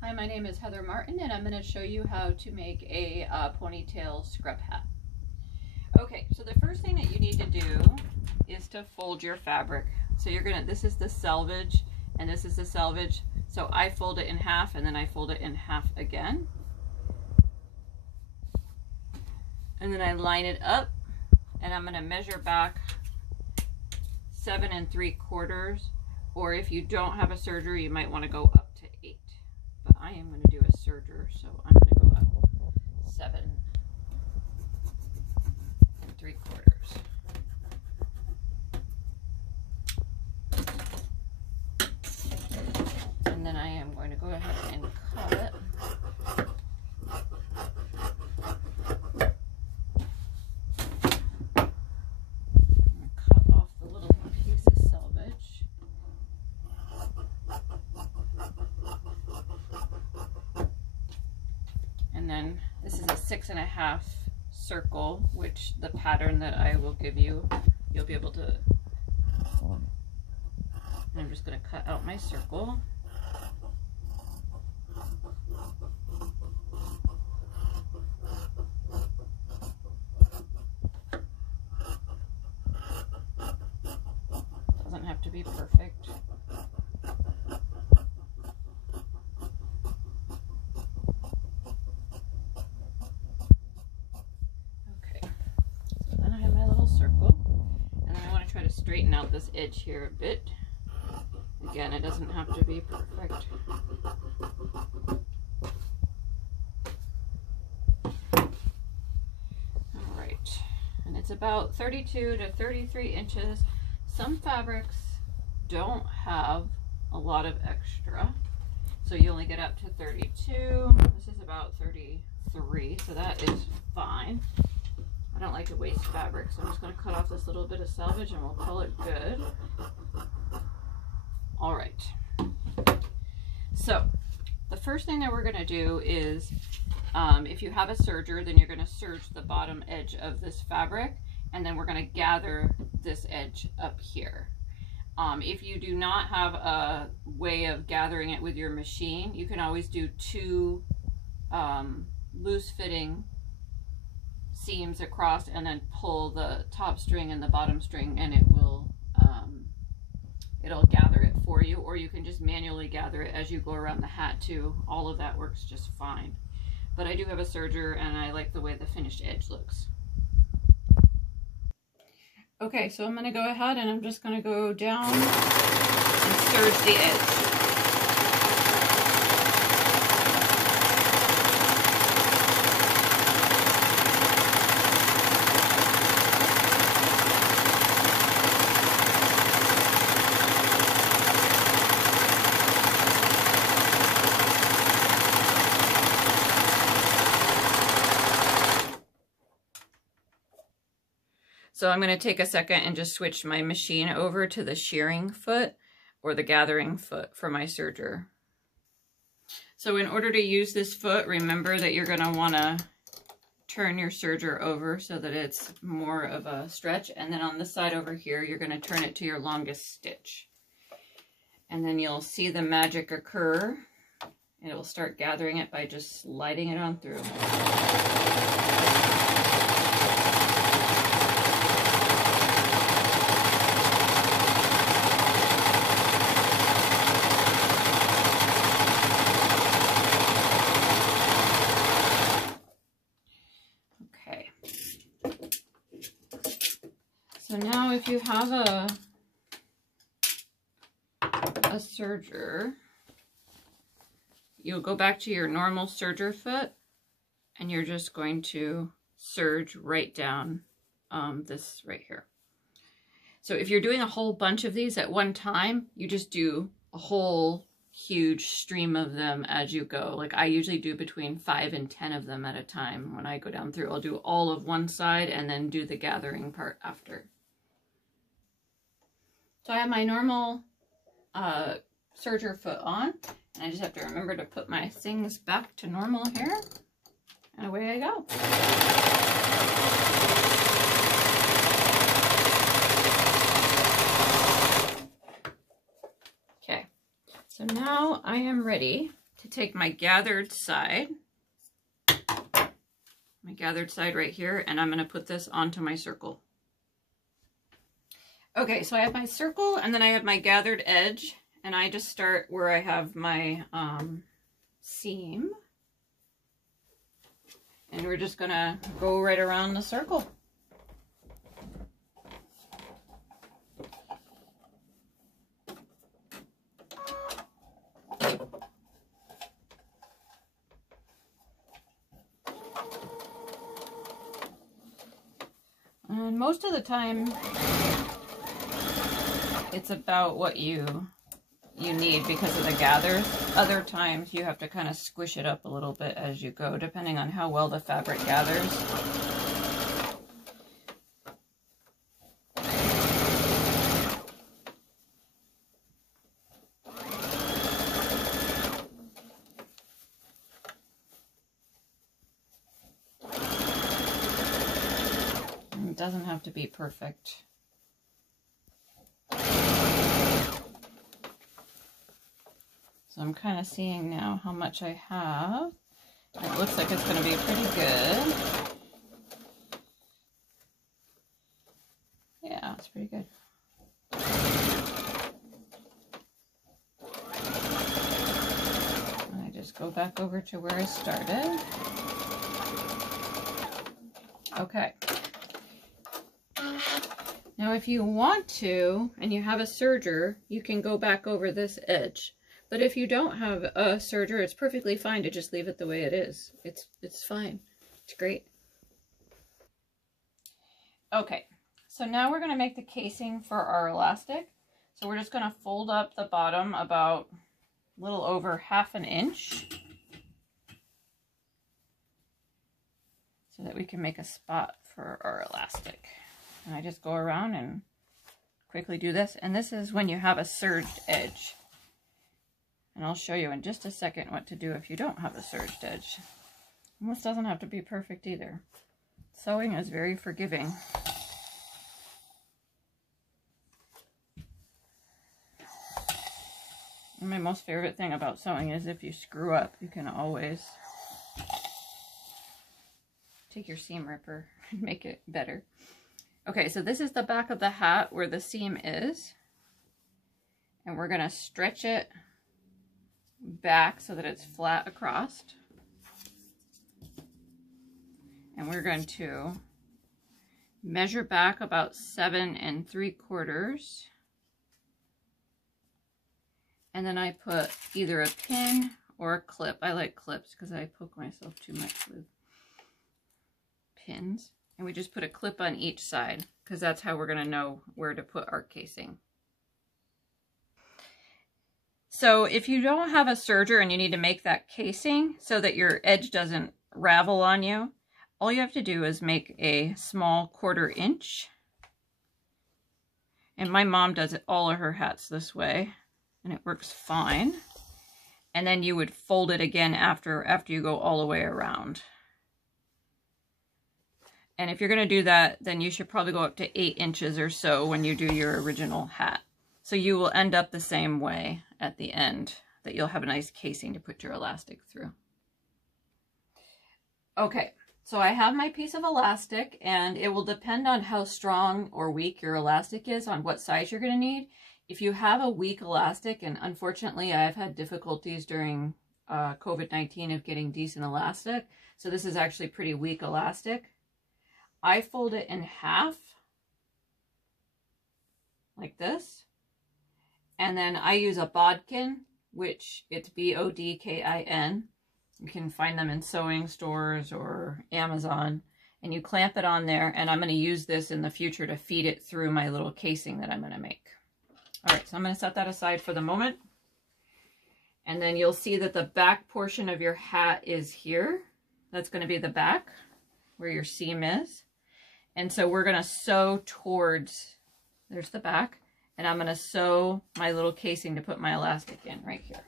Hi, my name is Heather Martin, and I'm going to show you how to make a ponytail scrub hat. Okay, so the first thing that you need to do is to fold your fabric. So this is the selvage, and this is the selvage. So I fold it in half, and then I fold it in half again. And then I line it up, and I'm going to measure back 7 3/4, or if you don't have a serger, you might want to go up to 8. But I am going to do a serger, so I'm going to go up 7 3/4. And then I am going to go ahead and cut it. And then this is a 6.5 circle, which the pattern that I will give you, you'll be able to, and I'm just going to cut out my circle. Doesn't have to be perfect. Circle, and then I want to try to straighten out this edge here a bit. Again, it doesn't have to be perfect. All right, and it's about 32 to 33 inches. Some fabrics don't have a lot of extra, so you only get up to 32. This is about 33, so that is fine. I don't like to waste fabric, so I'm just going to cut off this little bit of selvage and we'll call it good. All right. So the first thing that we're going to do is, if you have a serger, then you're going to serge the bottom edge of this fabric, and then we're going to gather this edge up here. If you do not have a way of gathering it with your machine, you can always do 2 loose fitting seams across and then pull the top string and the bottom string, and it will it'll gather it for you, or you can just manually gather it as you go around the hat too. All of that works just fine, but I do have a serger and I like the way the finished edge looks. Okay, so I'm going to go ahead and I'm just going to go down and serge the edge. So I'm going to take a second and just switch my machine over to the shearing foot or the gathering foot for my serger. So in order to use this foot, remember that you're going to want to turn your serger over so that it's more of a stretch. And then on this side over here, you're going to turn it to your longest stitch. And then you'll see the magic occur. And it will start gathering it by just sliding it on through. So now if you have a serger, you'll go back to your normal serger foot and you're just going to serge right down this right here. So if you're doing a whole bunch of these at one time, you just do a whole huge stream of them as you go. Like I usually do between 5 and 10 of them at a time. When I go down through, I'll do all of one side and then do the gathering part after. So I have my normal serger foot on, and I just have to remember to put my things back to normal here, and away I go. Okay, so now I am ready to take my gathered side right here, and I'm going to put this onto my circle. Okay, so I have my circle, and then I have my gathered edge, and I just start where I have my seam, and we're just going to go right around the circle. And most of the time, it's about what you need because of the gathers. Other times, you have to kind of squish it up a little bit as you go, depending on how well the fabric gathers. It doesn't have to be perfect. So I'm kind of seeing now how much I have. It looks like it's going to be pretty good. Yeah, it's pretty good. And I just go back over to where I started. Okay. Now if you want to, and you have a serger, you can go back over this edge. But if you don't have a serger, it's perfectly fine to just leave it the way it is. It's fine. It's great. Okay, so now we're going to make the casing for our elastic. So we're just going to fold up the bottom about a little over 1/2 inch so that we can make a spot for our elastic. And I just go around and quickly do this. And this is when you have a serged edge. And I'll show you in just a second what to do if you don't have a serged edge. And this doesn't have to be perfect either. Sewing is very forgiving. And my most favorite thing about sewing is if you screw up, you can always take your seam ripper and make it better. Okay, so this is the back of the hat where the seam is. And we're going to stretch it back so that it's flat across. And we're going to measure back about 7 3/4. And then I put either a pin or a clip. I like clips because I poke myself too much with pins. And we just put a clip on each side because that's how we're going to know where to put our casing. So if you don't have a serger and you need to make that casing so that your edge doesn't ravel on you, all you have to do is make a small 1/4 inch. And my mom does all of her hats this way, and it works fine. And then you would fold it again after you go all the way around. And if you're going to do that, then you should probably go up to 8 inches or so when you do your original hat. So you will end up the same way at the end, that you'll have a nice casing to put your elastic through. Okay, so I have my piece of elastic, and it will depend on how strong or weak your elastic is, on what size you're going to need. If you have a weak elastic, and unfortunately I've had difficulties during COVID-19 of getting decent elastic, so this is actually pretty weak elastic, I fold it in half, like this. And then I use a bodkin, which it's B-O-D-K-I-N. You can find them in sewing stores or Amazon. And you clamp it on there, and I'm going to use this in the future to feed it through my little casing that I'm going to make. All right, so I'm going to set that aside for the moment. And then you'll see that the back portion of your hat is here. That's going to be the back, where your seam is. And so we're going to sew towards, there's the back. And I'm going to sew my little casing to put my elastic in right here.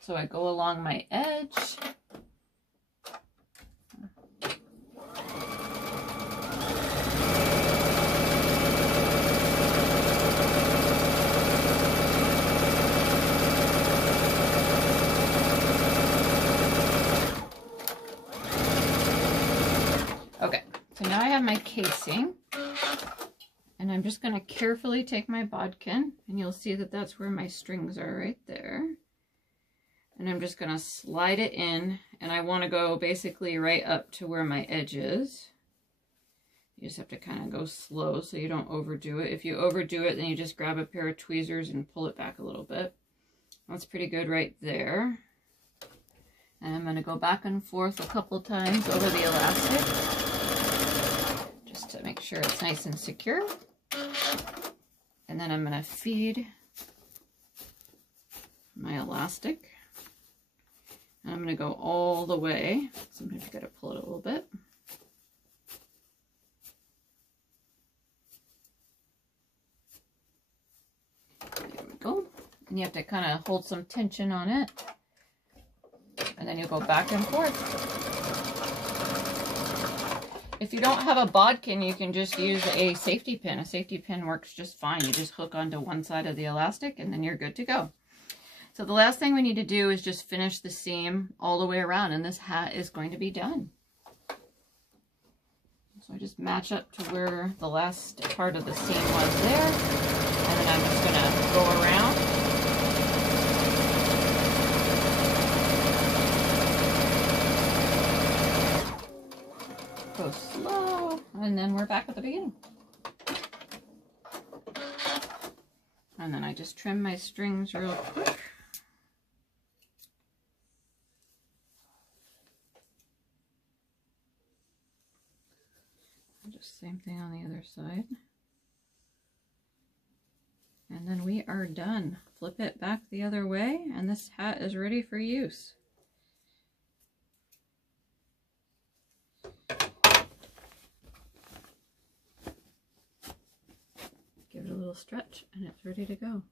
So I go along my edge. have my casing, and I'm just going to carefully take my bodkin, and you'll see that that's where my strings are right there. And I'm just going to slide it in, and I want to go basically right up to where my edge is. You just have to kind of go slow so you don't overdo it. If you overdo it, then you just grab a pair of tweezers and pull it back a little bit. That's pretty good right there. And I'm going to go back and forth a couple times over the elastic just to make sure it's nice and secure. And then I'm going to feed my elastic. And I'm going to go all the way. Sometimes you got to pull it a little bit. There we go. And you have to kind of hold some tension on it. And then you go back and forth. If you don't have a bodkin, you can just use a safety pin. A safety pin works just fine. You just hook onto one side of the elastic and then you're good to go. So the last thing we need to do is just finish the seam all the way around, and this hat is going to be done. So I just match up to where the last part of the seam was there, and then I'm just going to go around. Go slow, and then we're back at the beginning. And then I just trim my strings real quick. Just same thing on the other side. And then we are done. Flip it back the other way, and this hat is ready for use. Give it a little stretch, and it's ready to go.